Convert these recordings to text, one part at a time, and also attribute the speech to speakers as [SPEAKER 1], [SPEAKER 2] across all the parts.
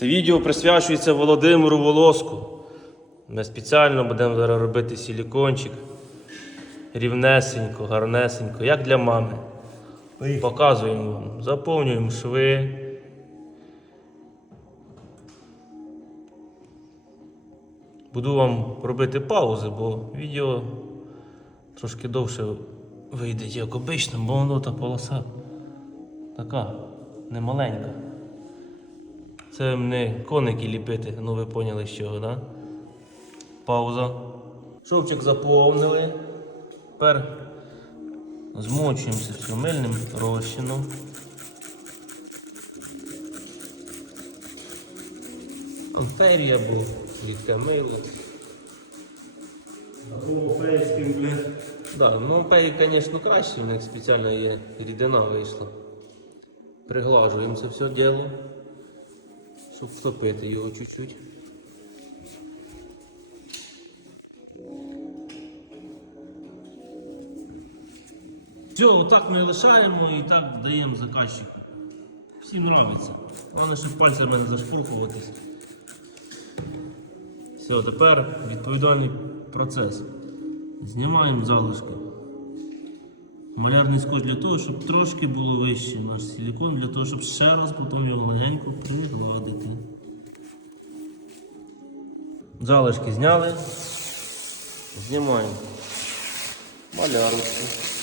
[SPEAKER 1] Це відео присвячується Володимиру Волоску. Ми спеціально будемо зараз робити силікончик. Рівнесенько, гарнесенько, як для мами. Показуємо вам, заповнюємо шви. Буду вам робити паузи, бо відео трошки довше вийде, як обично, бо воно та полоса така немаленька. Це не коники ліпити, ну ви поняли з чого, да? Пауза. Шовчик заповнили. Тепер змочуємося з мильним розчином. Анферія або рідке мило.
[SPEAKER 2] По-фейським.
[SPEAKER 1] Да, ну пері, звісно, краще, у них спеціально є рідина вийшла. Приглажуємо це все діло, щоб втопити його чуть-чуть. Все, отак ми лишаємо і так даємо заказчику. Всім нравиться. Головне, щоб пальцями не зашпурхуватись. Все, тепер відповідальний процес. Знімаємо залишки. Малярний скотч для того, щоб трошки було вище наш силікон, для того, щоб ще раз потім його легенько пригладити. Залишки зняли. Знімаємо малярочку.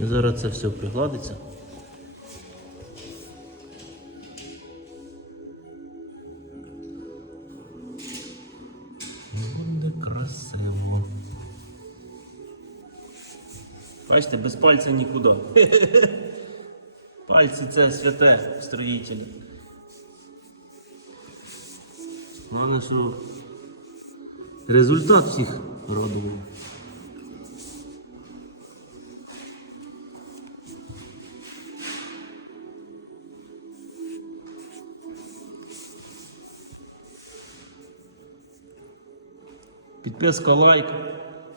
[SPEAKER 1] І зараз це все пригладиться. Буде красиво. Бачите, без пальця нікуди. Пальці це святе строїтелі. Головне, що результат всіх радує. Підписка, лайк.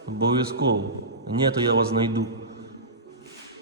[SPEAKER 1] Обов'язково. Ні, то я вас знайду.